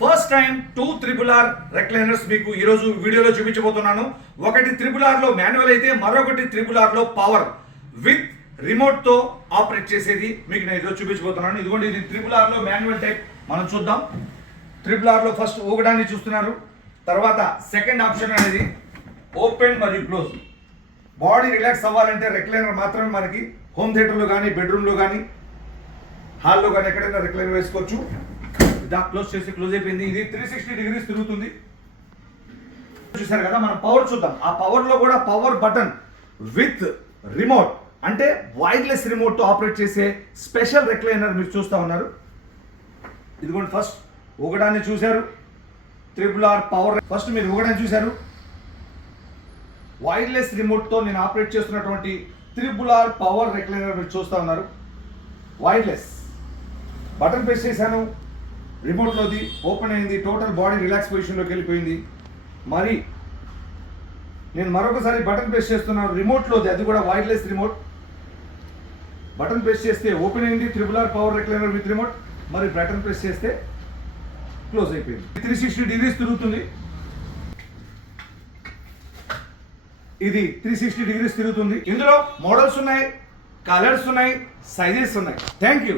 First time 2 RRR recliners మీకు ఈరోజు వీడియోలో చూపించబోతున్నాను. ఒకటి RRR లో మాన్యువల్ అయితే మరొకటి RRR లో పవర్ విత్ రిమోట్ తో ఆపరేట్ చేసేది మీకు నేను ఈరోజు చూపించబోతున్నాను. ఇదిగోండి, ఇది RRR లో మాన్యువల్ టైప్. మనం చూద్దాం. RRR లో ఫస్ట్ ఊగడాన్ని చూస్తున్నారు. తర్వాత సెకండ్ ఆప్షన్ అనేది ఓపెన్ మరియు క్లోజ్. బాడీ రిలాక్స్ అవ్వాలంటే రెక్లైనర్ మాత్రమే మనకి హోమ్ థియేటర్లో కానీ బెడ్రూమ్లో కానీ హాల్లో కానీ ఎక్కడైనా రెక్లైనర్ వేసుకోవచ్చు. క్లోజ్ చేసి క్లోజ్ అయిపోయింది. ఇది 360 డిగ్రీస్ తిరుగుతుంది. చూసారు కదా, మనం పవర్ చూద్దాం. ఆ పవర్ లో కూడా పవర్ బటన్ విత్ రిమోట్ అంటే వైర్లెస్ రిమోట్ తో ఆపరేట్ చేసే స్పెషల్ రెక్లైనర్ మీరు చూస్తా ఉన్నారు. ఇదిగోండి, ఫస్ట్ ఊగడాన్ని చూశారు. RRR పవర్ ఫస్ట్ మీరు ఊగడాన్ని చూశారు. వైర్లెస్ రిమోట్ తో నేను ఆపరేట్ చేస్తున్నటువంటి RRR పవర్ రెక్లైనర్ మీరు చూస్తా ఉన్నారు. వైర్లెస్ బటన్ ప్రెస్ చేశాను, రిమోట్లోది ఓపెన్ అయింది. టోటల్ బాడీ రిలాక్స్ పొజిషన్లోకి వెళ్ళిపోయింది. మరి నేను మరొకసారి బటన్ ప్రెస్ చేస్తున్నాను రిమోట్లోది, అది కూడా వైర్లెస్ రిమోట్. బటన్ ప్రెస్ చేస్తే ఓపెన్ అయింది RRR power recliner with remote. మరి బటన్ ప్రెస్ చేస్తే క్లోజ్ అయిపోయింది. 360 డిగ్రీస్ తిరుగుతుంది. ఇది 360 డిగ్రీస్ తిరుగుతుంది. ఇందులో మోడల్స్ ఉన్నాయి, కలర్స్ ఉన్నాయి, సైజెస్ ఉన్నాయి. Thank you.